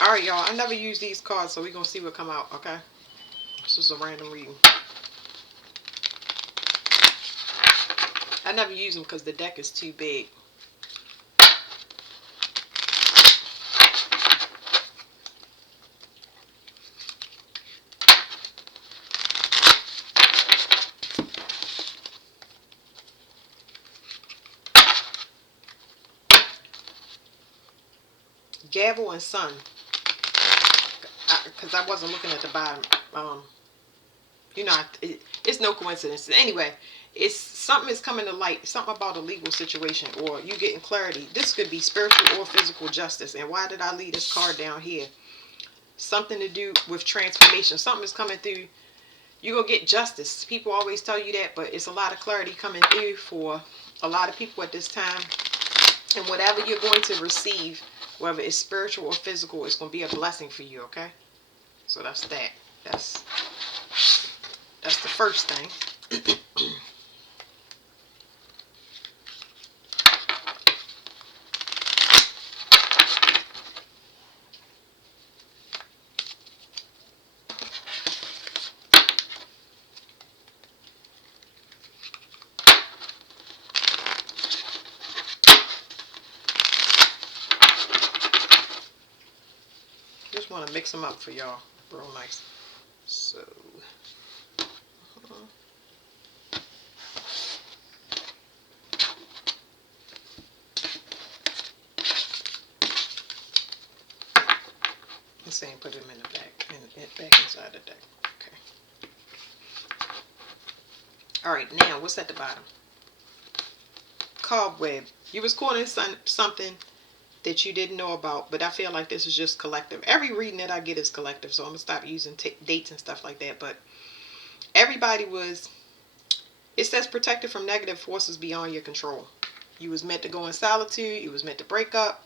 Alright, y'all. I never use these cards, so we're going to see what come out, okay? This is a random reading. I never use them because the deck is too big. Gavel and Sun. Because I wasn't looking at the bottom. You know, it's no coincidence. Anyway, it's something is coming to light. Something about a legal situation, or you getting clarity. This could be spiritual or physical justice. And why did I leave this card down here? Something to do with transformation. Something is coming through. You're going to get justice. People always tell you that, but it's a lot of clarity coming through for a lot of people at this time. And whatever you're going to receive, whether it's spiritual or physical, it's going to be a blessing for you, okay? So that's that. That's the first thing. Just want to mix them up for y'all real nice. So I'm saying put them in the back and back inside the deck. Okay. Alright, now what's at the bottom? Cobweb. You was caught in something that you didn't know about, but I feel like this is just collective. Every reading that I get is collective, so I'm going to stop using dates and stuff like that, but everybody was, it says protected from negative forces beyond your control. You was meant to go in solitude, you was meant to break up,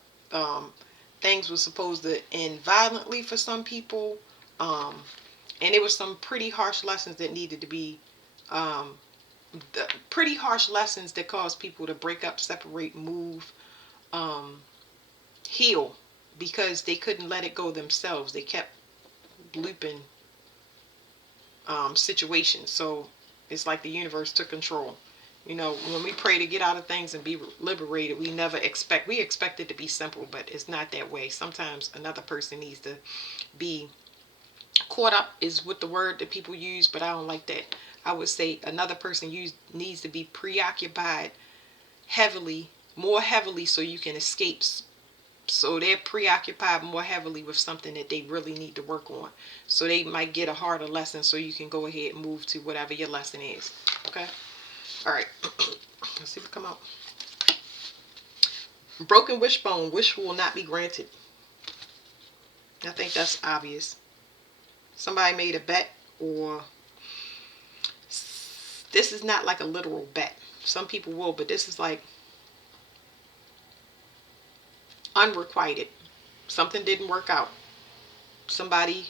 things were supposed to end violently for some people, and there were some pretty harsh lessons that needed to be, pretty harsh lessons that caused people to break up, separate, move, heal, because they couldn't let it go themselves. They kept looping situations. So it's like the universe took control. You know, when we pray to get out of things and be liberated, we expect it to be simple, but it's not that way. Sometimes another person needs to be caught up, is what the word that people use, but I don't like that. I would say another person needs to be preoccupied more heavily, so you can escape. So they're preoccupied more heavily with something that they really need to work on. So they might get a harder lesson, so you can go ahead and move to whatever your lesson is. Okay? Alright. Let's see what come out. Broken wishbone. Wish will not be granted. I think that's obvious. Somebody made a bet, or this is not like a literal bet. Some people will, but this is like unrequited. Something didn't work out. Something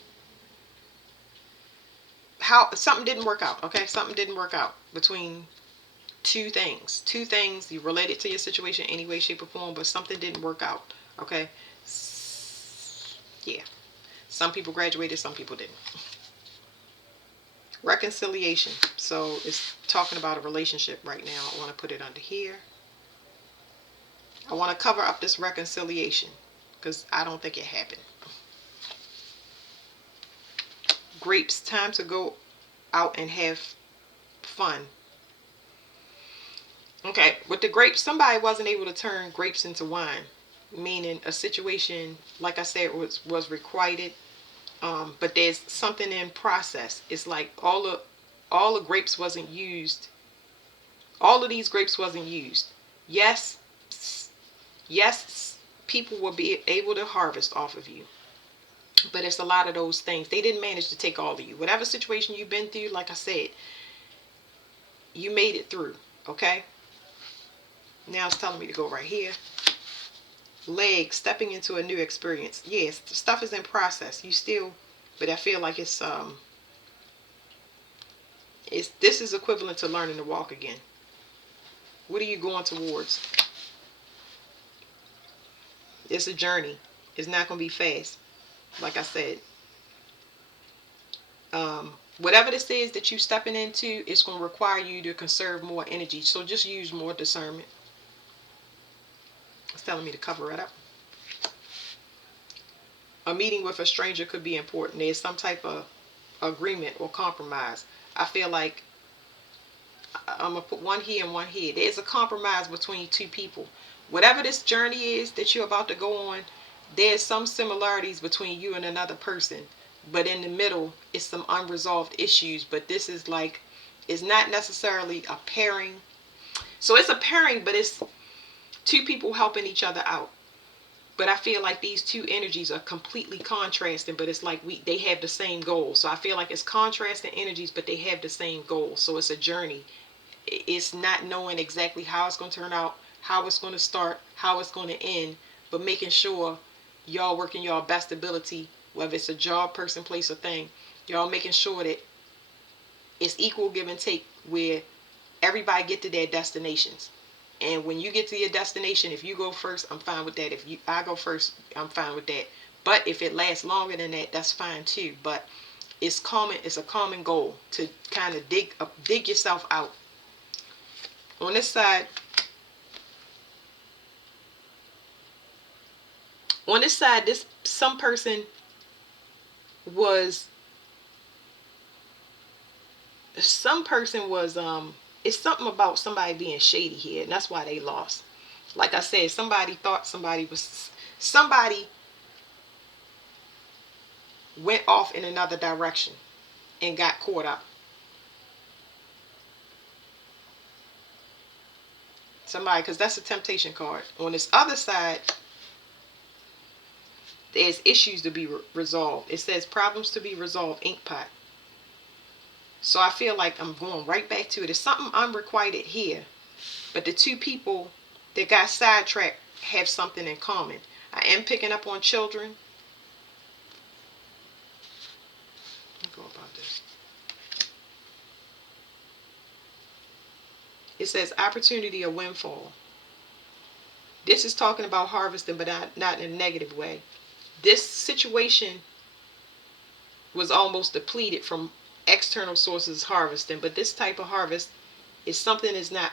didn't work out, okay? Something didn't work out between two things. Two things you related to your situation any way, shape, or form, but something didn't work out, okay? Yeah. Some people graduated, some people didn't. Reconciliation. So it's talking about a relationship right now. I want to put it under here. I want to cover up this reconciliation because I don't think it happened. Grapes. Time to go out and have fun. Okay, with the grapes, somebody wasn't able to turn grapes into wine, meaning a situation, like I said, was requited. But there's something in process. It's like all the grapes wasn't used. All of these grapes wasn't used. Yes, people will be able to harvest off of you. But it's a lot of those things. They didn't manage to take all of you. Whatever situation you've been through, like I said, you made it through. Okay? Now it's telling me to go right here. Leg, stepping into a new experience. Yes, the stuff is in process. You still, but I feel like this is equivalent to learning to walk again. What are you going towards? It's a journey. It's not going to be fast. Like I said, whatever this is that you stepping into, it's going to require you to conserve more energy. So just use more discernment. It's telling me to cover it up. A meeting with a stranger could be important. There's some type of agreement or compromise. I feel like I'm going to put one here and one here. There's a compromise between two people. Whatever this journey is that you're about to go on, there's some similarities between you and another person. But in the middle, it's some unresolved issues. But this is like, it's not necessarily a pairing. So it's a pairing, but it's two people helping each other out. But I feel like these two energies are completely contrasting, but it's like they have the same goal. So I feel like it's contrasting energies, but they have the same goal. So it's a journey. It's not knowing exactly how it's going to turn out, how it's going to start, how it's going to end, but making sure y'all working y'all best ability, whether it's a job, person, place, or thing, y'all making sure that it's equal give and take, where everybody get to their destinations. And when you get to your destination, if you go first, I'm fine with that. If I go first, I'm fine with that. But if it lasts longer than that, that's fine too. But it's common. It's a common goal to kind of dig yourself out. On this side, this some person was it's something about somebody being shady here, and that's why they lost. Like I said, somebody thought somebody went off in another direction and got caught up. Somebody, because that's a temptation card. On this other side, there's issues to be resolved. It says problems to be resolved, ink pot. So I feel like I'm going right back to it. It's something unrequited here. But the two people that got sidetracked have something in common. I am picking up on children. Let me go about this. It says opportunity or windfall. This is talking about harvesting, but not in a negative way. This situation was almost depleted from external sources harvesting, but this type of harvest is something that's not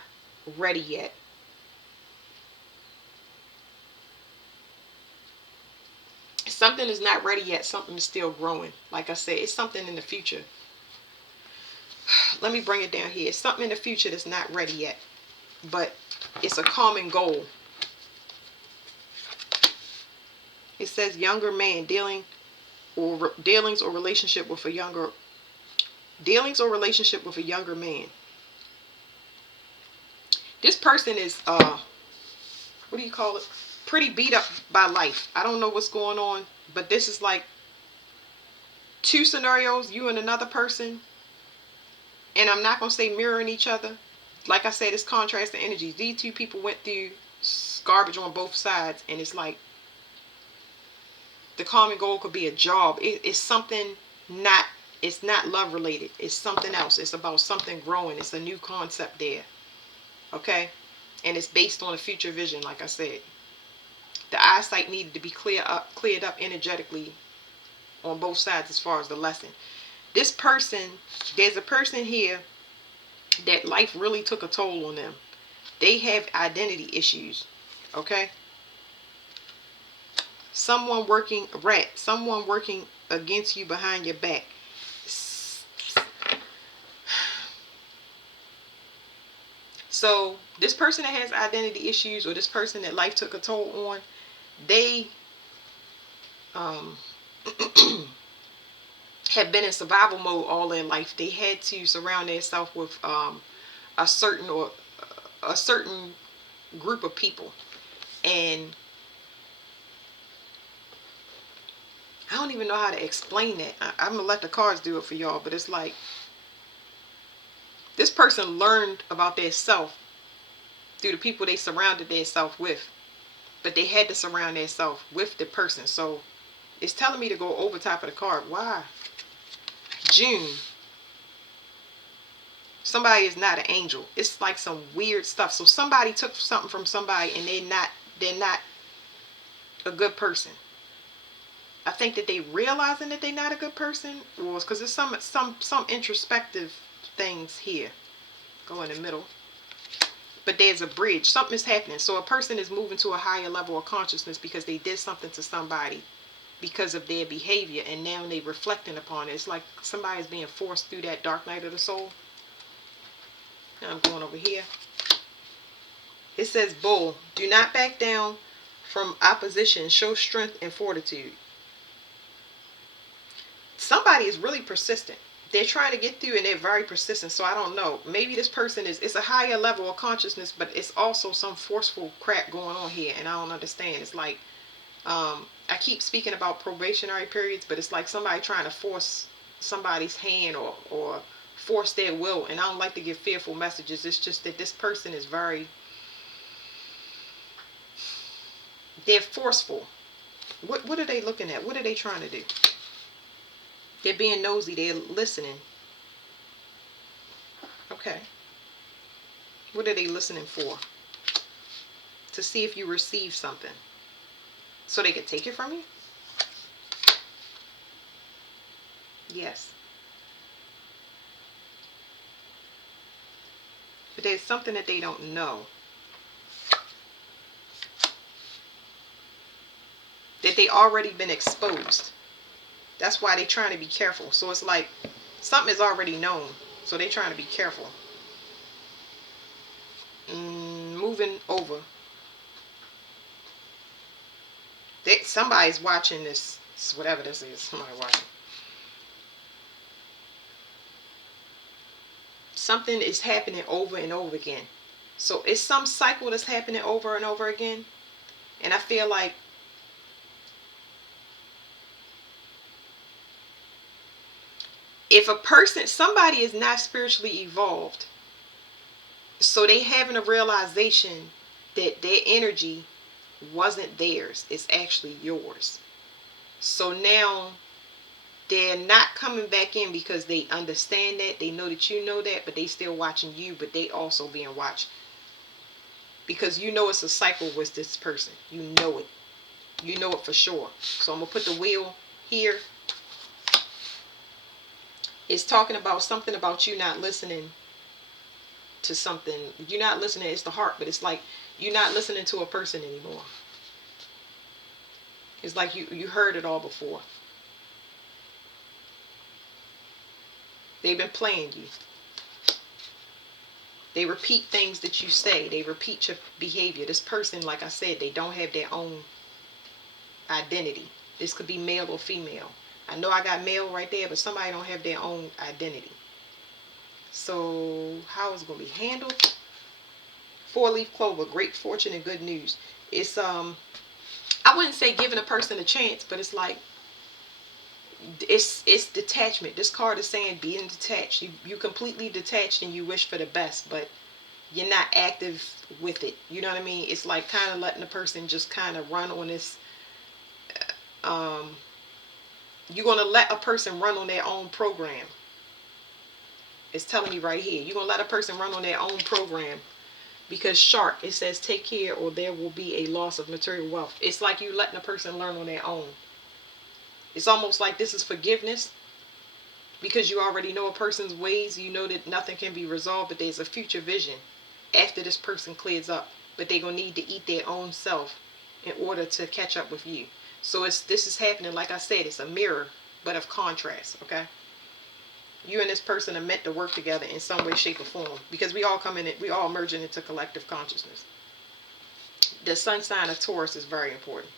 ready yet. Something is not ready yet. Something is still growing. Like I said, it's something in the future. Let me bring it down here. It's something in the future that's not ready yet, but it's a common goal. It says younger man dealings or relationship with a younger man. This person is what do you call it? Pretty beat up by life. I don't know what's going on, but this is like two scenarios, you and another person, and I'm not gonna say mirroring each other. Like I said, it's contrasting energies. These two people went through garbage on both sides, and it's like the common goal could be a job. It's something not. It's not love related. It's something else. It's about something growing. It's a new concept there. Okay, and it's based on a future vision. Like I said, the eyesight needed to be cleared up energetically on both sides as far as the lesson. This person, there's a person here that life really took a toll on them. They have identity issues. Okay. Someone working against you behind your back. So this person that has identity issues, or this person that life took a toll on, they have been in survival mode all their life. They had to surround themselves with a certain group of people, and I don't even know how to explain that. I'm gonna let the cards do it for y'all, but it's like this person learned about their self through the people they surrounded their self with, but they had to surround their self with the person. So it's telling me to go over top of the card. Why? June. Somebody is not an angel. It's like some weird stuff. So somebody took something from somebody, and they're not a good person. I think that they realizing that they're not a good person, or because there's some introspective things here. Go in the middle. But there's a bridge. Something is happening. So a person is moving to a higher level of consciousness because they did something to somebody because of their behavior, and now they're reflecting upon it. It's like somebody is being forced through that dark night of the soul. Now I'm going over here. It says, Bull, do not back down from opposition. Show strength and fortitude. Somebody is really persistent. They're trying to get through and they're very persistent. So I don't know. Maybe this person it's a higher level of consciousness, but it's also some forceful crap going on here. And I don't understand. It's like, I keep speaking about probationary periods, but it's like somebody trying to force somebody's hand or force their will. And I don't like to give fearful messages. It's just that this person is they're forceful. What are they looking at? What are they trying to do? They're being nosy. They're listening. Okay. What are they listening for? To see if you receive something. So they could take it from you? Yes. But there's something that they don't know. That they already been exposed. That's why they're trying to be careful. So it's like something is already known. So they're trying to be careful. Moving over. Somebody's watching this. Whatever this is. Somebody watching. Something is happening over and over again. So it's some cycle that's happening over and over again. And I feel like if somebody is not spiritually evolved, so they having a realization that their energy wasn't theirs, it's actually yours. So now they're not coming back in because they understand that, they know that you know that, but they still watching you, but they also being watched. Because you know it's a cycle with this person. You know it. You know it for sure. So I'm going to put the wheel here. It's talking about something about you not listening to something. You're not listening, it's the heart, but it's like you're not listening to a person anymore. It's like you heard it all before. They've been playing you. They repeat things that you say. They repeat your behavior. This person, like I said, they don't have their own identity. This could be male or female. I know I got male right there, but somebody don't have their own identity. So how is it going to be handled? 4-leaf clover, great fortune and good news. It's I wouldn't say giving a person a chance, but it's like it's detachment. This card is saying being detached. You completely detached and you wish for the best, but you're not active with it. You know what I mean? It's like kind of letting the person just kind of run on this. You're going to let a person run on their own program. It's telling me right here. You're going to let a person run on their own program. Because shark, it says take care or there will be a loss of material wealth. It's like you letting a person learn on their own. It's almost like this is forgiveness. Because you already know a person's ways. You know that nothing can be resolved. But there's a future vision after this person clears up. But they're going to need to eat their own self in order to catch up with you. So this is happening, like I said, it's a mirror, but of contrast, okay? You and this person are meant to work together in some way, shape, or form. Because we all merging into collective consciousness. The sun sign of Taurus is very important.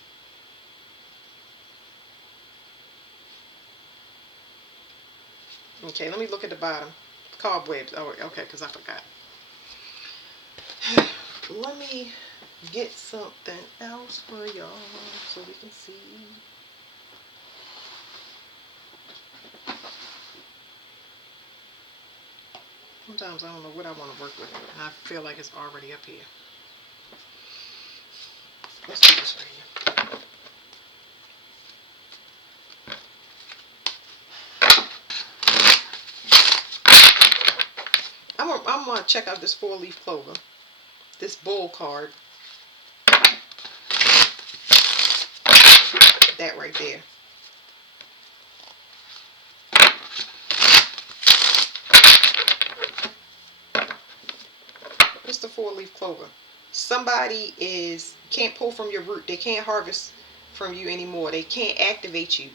Okay, let me look at the bottom. Cobwebs. Oh, okay, because I forgot. Let me get something else for y'all so we can see. Sometimes I don't know what I want to work with, and I feel like it's already up here. Let's do this right here. I'm going to check out this 4-leaf clover. This bull card. That right there. what's the four-leaf clover? Somebody can't pull from your root. They can't harvest from you anymore. They can't activate you.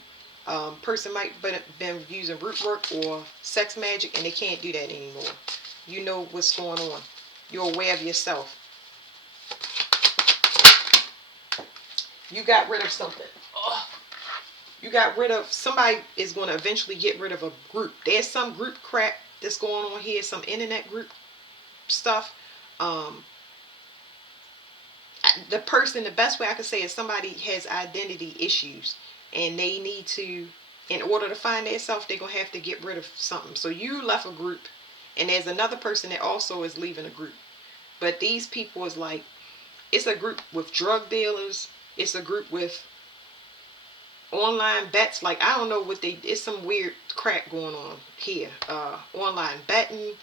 Person might been using root work or sex magic, and they can't do that anymore. You know what's going on. You're aware of yourself. You got rid of something. Oh, you got rid of, somebody is going to eventually get rid of a group. There's some group crap that's going on here, some internet group stuff. The person, the best way I could say is somebody has identity issues, and they need to, in order to find themselves, they're going to have to get rid of something. So you left a group, and there's another person that also is leaving a group. But these people is like, it's a group with drug dealers. It's a group with online bets. Like, I don't know what it's some weird crap going on here. Online betting.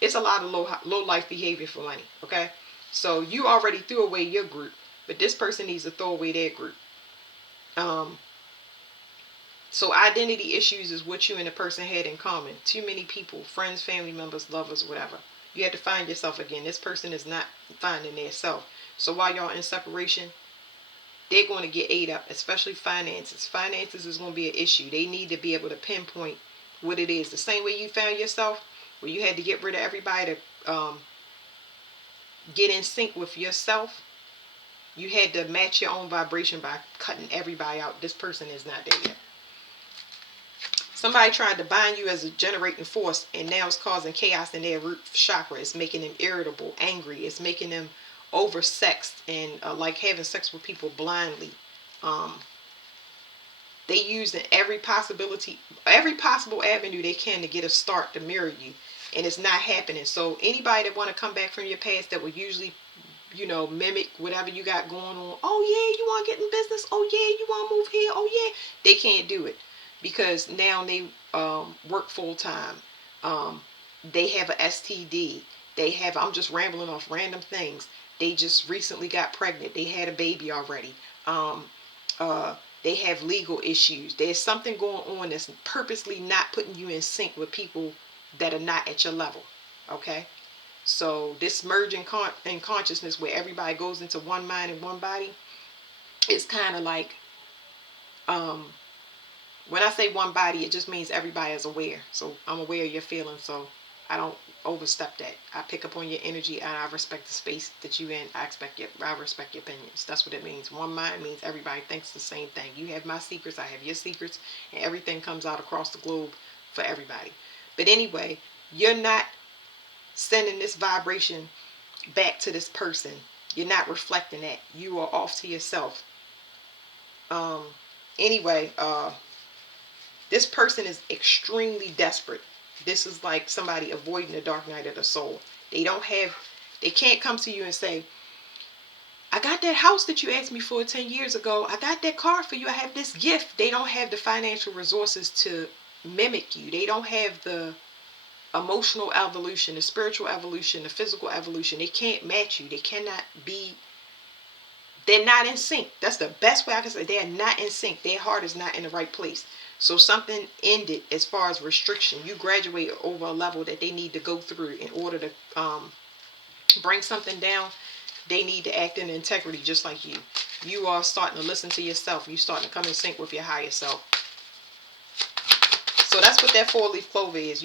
It's a lot of low life behavior for money. Okay. So you already threw away your group, but this person needs to throw away their group. So identity issues is what you and the person had in common. Too many people, friends, family members, lovers, whatever. You had to find yourself again. This person is not finding their self. So while y'all in separation, they're going to get ate up, especially finances. Finances is going to be an issue. They need to be able to pinpoint what it is. The same way you found yourself, where you had to get rid of everybody to get in sync with yourself. You had to match your own vibration by cutting everybody out. This person is not there yet. Somebody tried to bind you as a generating force, and now it's causing chaos in their root chakra. It's making them irritable, angry. It's making them oversexed and like having sex with people blindly. They use every possible avenue they can to get a start to mirror you, and it's not happening. So anybody that want to come back from your past that would usually, mimic whatever you got going on. Oh yeah, you want to get in business? Oh yeah, you want to move here? Oh yeah. They can't do it because now they work full time. They have a STD. I'm just rambling off random things. They just recently got pregnant. They had a baby already. They have legal issues. There's something going on that's purposely not putting you in sync with people that are not at your level. Okay? So this merging in consciousness where everybody goes into one mind and one body is kind of like, when I say one body, it just means everybody is aware. So I'm aware of your feelings, so I don't overstep that. I pick up on your energy, and I respect the space that you in. I respect your opinions. That's what it means. One mind means everybody thinks the same thing. You have my secrets, I have your secrets, and everything comes out across the globe for everybody. But anyway, you're not sending this vibration back to this person. You're not reflecting that. You are off to yourself. Anyway, this person is extremely desperate. This is like somebody avoiding the dark night of the soul. They can't come to you and say, I got that house that you asked me for 10 years ago. I got that car for you. I have this gift. They don't have the financial resources to mimic you. They don't have the emotional evolution, the spiritual evolution, the physical evolution. They can't match you. They're not in sync. That's the best way I can say. They're not in sync. Their heart is not in the right place. So something ended as far as restriction. You graduate over a level that they need to go through in order to bring something down. They need to act in integrity just like you. You are starting to listen to yourself. You're starting to come in sync with your higher self. So that's what that four-leaf clover is.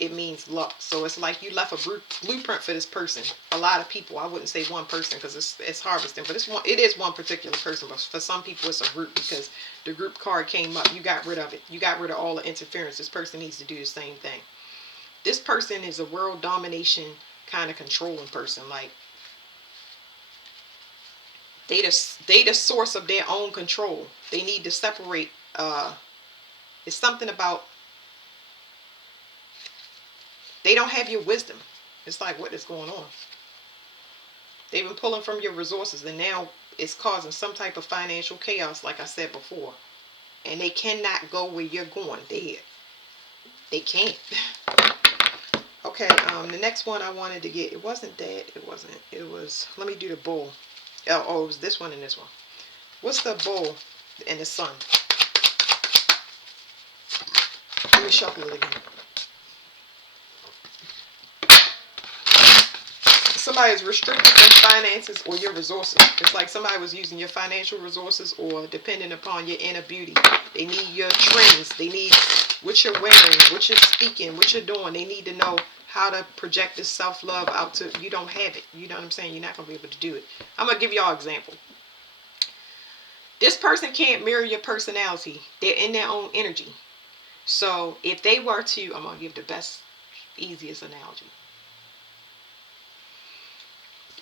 It means luck. So it's like you left a blueprint for this person. A lot of people. I wouldn't say one person because it's harvesting, but it is one particular person. But for some people, it's a group because the group card came up. You got rid of it. You got rid of all the interference. This person needs to do the same thing. This person is a world domination kind of controlling person. Like they the source of their own control. They need to separate. It's something about they don't have your wisdom. It's like, what is going on? They've been pulling from your resources, and now it's causing some type of financial chaos, like I said before. And they cannot go where you're going. They can't. Okay, the next one I wanted to get, it wasn't that. It was, let me do the bull. Oh, it was this one and this one. What's the bull and the sun? Let me shuffle it again. somebody is restricted in finances or your resources. It's like somebody was using your financial resources or depending upon your inner beauty. They need your trends. They need what you're wearing, what you're speaking, what you're doing. They need to know how to project this self-love out to, you don't have it. You know what I'm saying? You're not going to be able to do it. I'm going to give y'all an example. This person can't mirror your personality. They're in their own energy. So if they were to, I'm going to give the best, easiest analogy.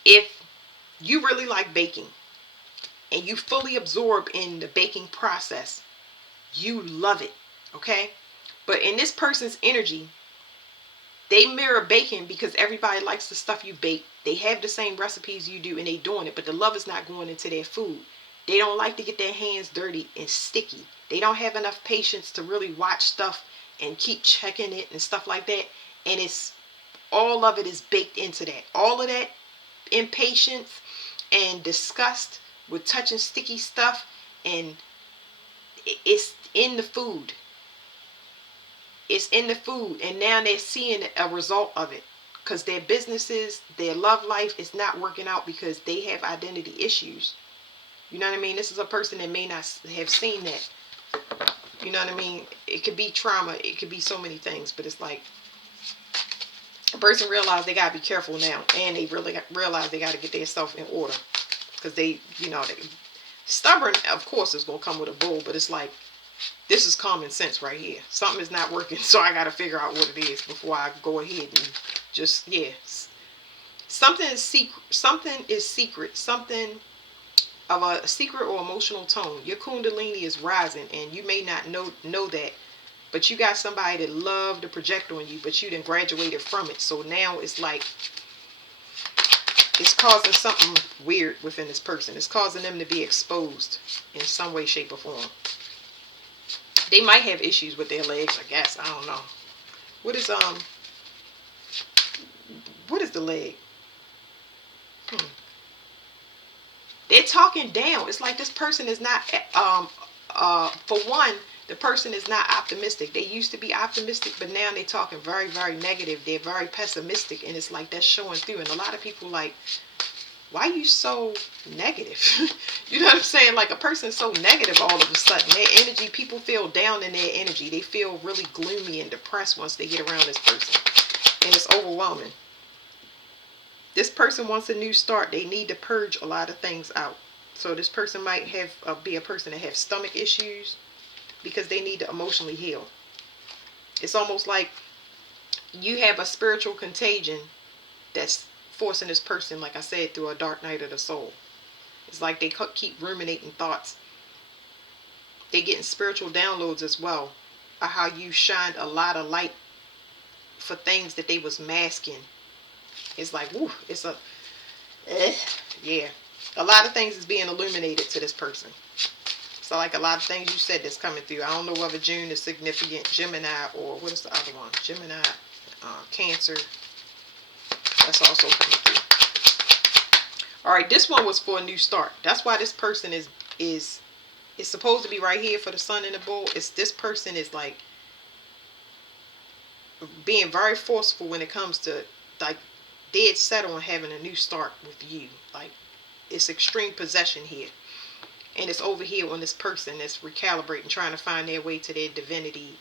If you really like baking and you fully absorb in the baking process, you love it, okay? But in this person's energy, they mirror baking because everybody likes the stuff you bake. They have the same recipes you do and they doing it, but the love is not going into their food. They don't like to get their hands dirty and sticky. They don't have enough patience to really watch stuff and keep checking it and stuff like that. And it's all of it is baked into that. All of that impatience and disgust with touching sticky stuff, and it's in the food. It's in the food, and now they're seeing a result of it because their businesses, their love life is not working out because they have identity issues. You know what I mean? This is a person that may not have seen that. You know what I mean? It could be trauma. It could be so many things. But it's like a person realized they got to be careful now. And they really realize they got to get themselves in order. Because they, you know, stubborn, of course, is going to come with a bull. But it's like, this is common sense right here. Something is not working. So I got to figure out what it is before I go ahead and just, yeah. Something is secret. Something is secret. Something of a secret or emotional tone. Your kundalini is rising and you may not know that, but you got somebody that love to project on you, but you done graduated from it. So now it's like it's causing something weird within this person. It's causing them to be exposed in some way, shape, or form. They might have issues with their legs, I guess. I don't know. What is the leg? They're talking down. It's like this person is not, for one, the person is not optimistic. They used to be optimistic, but now they're talking very, very negative. They're very pessimistic, and it's like that's showing through. And a lot of people like, why are you so negative? You know what I'm saying? Like a person so negative all of a sudden. Their energy, people feel down in their energy. They feel really gloomy and depressed once they get around this person. And it's overwhelming. This person wants a new start. They need to purge a lot of things out. So this person might have be a person that have stomach issues because they need to emotionally heal. It's almost like you have a spiritual contagion that's forcing this person, like I said, through a dark night of the soul. It's like they keep ruminating thoughts. They're getting spiritual downloads as well of how you shined a lot of light for things that they was masking. It's like, woo, it's a, yeah. A lot of things is being illuminated to this person. So like a lot of things you said that's coming through. I don't know whether June is significant, Gemini, or what is the other one? Gemini, Cancer. That's also coming through. All right, this one was for a new start. That's why this person is supposed to be right here for the Sun and the Bull. It's this person is like being very forceful when it comes to like dead set on having a new start with you. Like it's extreme possession here, and it's over here on this person that's recalibrating, trying to find their way to their divinity.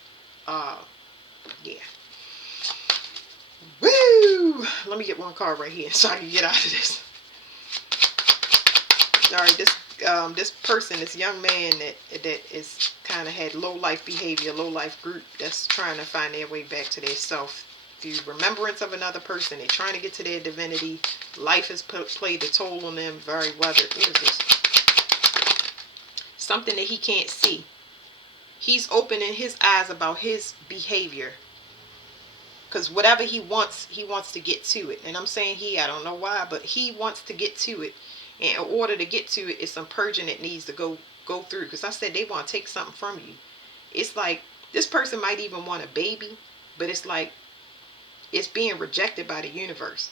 Yeah. Woo! Let me get one card right here so I can get out of this. All right, this person, this young man that is kind of had low life behavior, low life group that's trying to find their way back to their self. Through remembrance of another person, they're trying to get to their divinity. Life has played a toll on them. Very weathered. What is this? Something that he can't see. He's opening his eyes about his behavior. Because whatever he wants to get to it. And I'm saying I don't know why, but he wants to get to it. And in order to get to it, it's some purging that needs to go through. Because I said they want to take something from you. It's like this person might even want a baby, but it's like it's being rejected by the universe.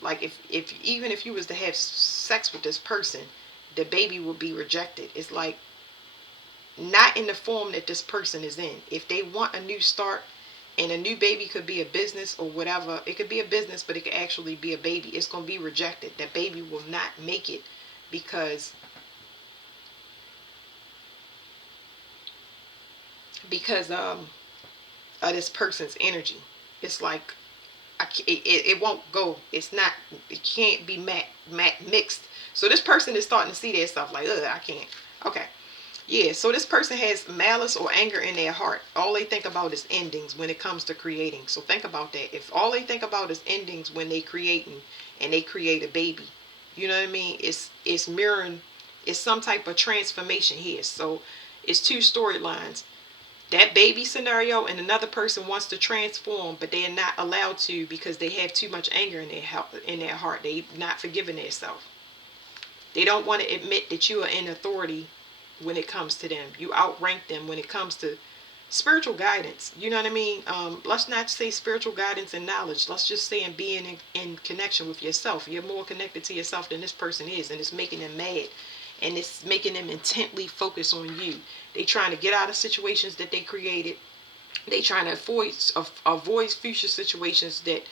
Like if even if you was to have sex with this person, the baby will be rejected. It's like not in the form that this person is in. If they want a new start, And a new baby could be a business or whatever. It could be a business, but it could actually be a baby. It's going to be rejected. That baby will not make it because of this person's energy. It's like it won't go. It's not. It can't be mixed. So this person is starting to see that stuff like, ugh, I can't. Okay. Yeah, so this person has malice or anger in their heart. All they think about is endings when it comes to creating. So think about that. If all they think about is endings when they creating and they create a baby, you know what I mean? It's mirroring. It's some type of transformation here. So it's two storylines. That baby scenario, and another person wants to transform, but they are not allowed to because they have too much anger in their heart. They not forgiving themselves. They don't want to admit that you are in authority when it comes to them. You outrank them when it comes to spiritual guidance. You know what I mean? Let's not say spiritual guidance and knowledge. Let's just say in being in connection with yourself. You're more connected to yourself than this person is, and it's making them mad. And it's making them intently focus on you. They trying to get out of situations that they created. They trying to avoid future situations that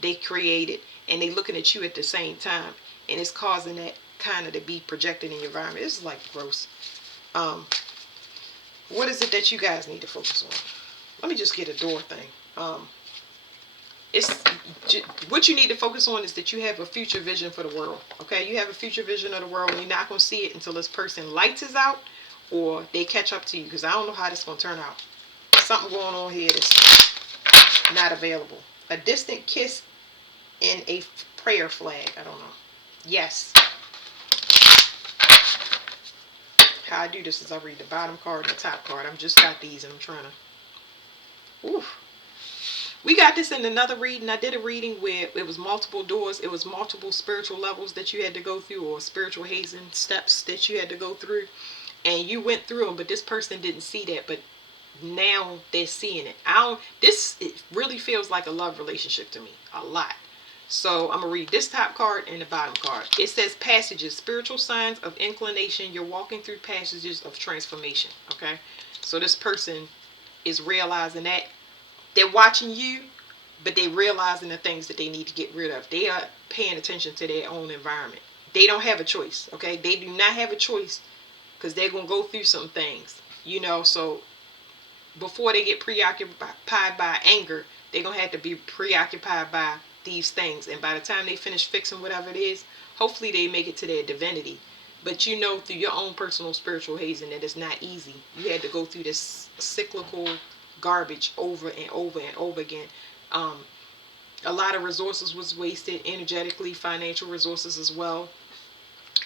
they created, and they looking at you at the same time, and it's causing that kind of to be projected in your environment. This is like gross. What is it that you guys need to focus on? Let me just get a door thing. It's what you need to focus on is that you have a future vision for the world. Okay, you have a future vision of the world, and you're not gonna see it until this person lights is out or they catch up to you. Because I don't know how this is gonna turn out. Something going on here that's not available. A distant kiss in a prayer flag. I don't know. Yes. How I do this is I read the bottom card and the top card. I've just got these and I'm trying to. Oof. We got this in another reading. I did a reading where it was multiple doors. It was multiple spiritual levels that you had to go through, or spiritual hazing steps that you had to go through. And you went through them, but this person didn't see that. But now they're seeing it. It really feels like a love relationship to me. A lot. So I'm going to read this top card and the bottom card. It says passages, spiritual signs of inclination. You're walking through passages of transformation. Okay. So this person is realizing that they're watching you, but they're realizing the things that they need to get rid of. They are paying attention to their own environment. They don't have a choice. Okay. They do not have a choice because they're going to go through some things, you know. So before they get preoccupied by anger, they're going to have to be preoccupied by these things, and by the time they finish fixing whatever it is, hopefully they make it to their divinity. But you know through your own personal spiritual hazing that it's not easy. You had to go through this cyclical garbage over and over and over again. A lot of resources was wasted, energetically, financial resources as well.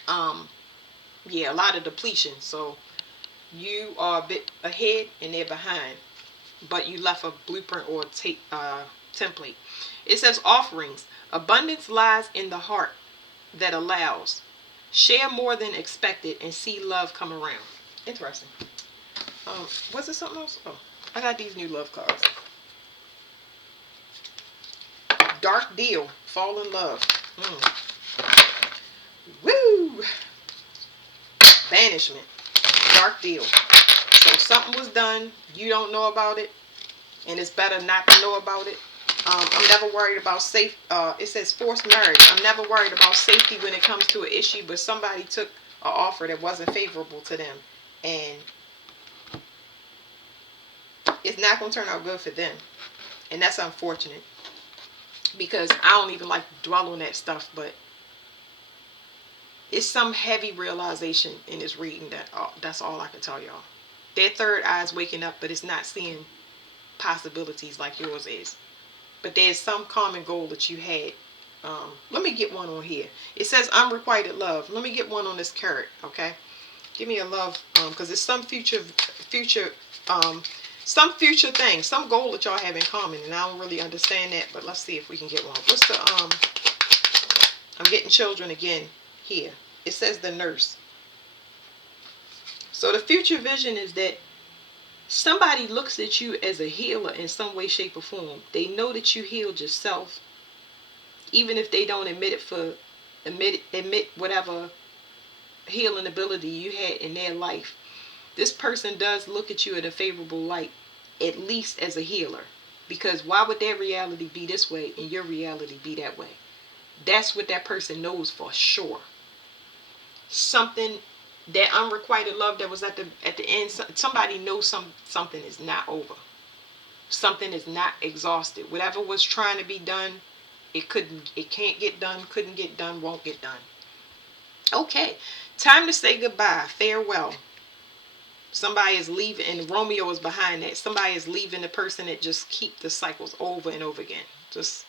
Yeah, a lot of depletion. So you are a bit ahead and they're behind, but you left a blueprint or template. It says offerings. Abundance lies in the heart that allows. Share more than expected and see love come around. Interesting. Was it something else? Oh, I got these new love cards. Dark deal. Fall in love. Woo! Banishment. Dark deal. So something was done. You don't know about it. And it's better not to know about it. I'm never worried about it says forced marriage. I'm never worried about safety when it comes to an issue, but somebody took an offer that wasn't favorable to them, and it's not going to turn out good for them. And that's unfortunate, because I don't even like to dwell on that stuff, but it's some heavy realization in this reading that's all I can tell y'all. Their third eye is waking up, but it's not seeing possibilities like yours is. But there's some common goal that you had. Let me get one on here. It says unrequited love. Let me get one on this carrot, okay? Give me a love, because it's some future thing, some goal that y'all have in common, and I don't really understand that, but let's see if we can get one. What's the, I'm getting children again here. It says the nurse. So the future vision is that somebody looks at you as a healer in some way, shape, or form. They know that you healed yourself, even if they don't admit whatever healing ability you had in their life. This person does look at you in a favorable light, at least as a healer. Because why would their reality be this way and your reality be that way? That's what that person knows for sure. Something, that unrequited love that was at the end, somebody knows something is not over. Something is not exhausted. Whatever was trying to be done, it can't get done, couldn't get done, won't get done. Okay, time to say goodbye, farewell. Somebody is leaving, and Romeo is behind that. Somebody is leaving the person that just keep the cycles over and over again. Just,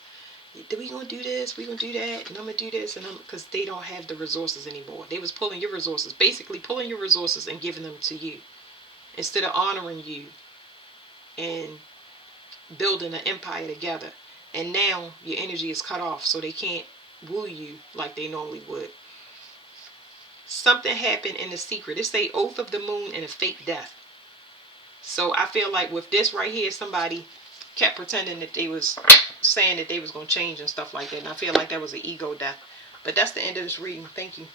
we gonna do this, we gonna do that, and I'm gonna do this, and because they don't have the resources anymore. They was pulling your resources, basically pulling your resources and giving them to you, instead of honoring you and building an empire together. And now your energy is cut off, so they can't woo you like they normally would. Something happened in the secret. It's a oath of the moon and a fake death. So I feel like with this right here, somebody kept pretending that they was saying that they was going to change and stuff like that. And I feel like that was an ego death. But that's the end of this reading. Thank you.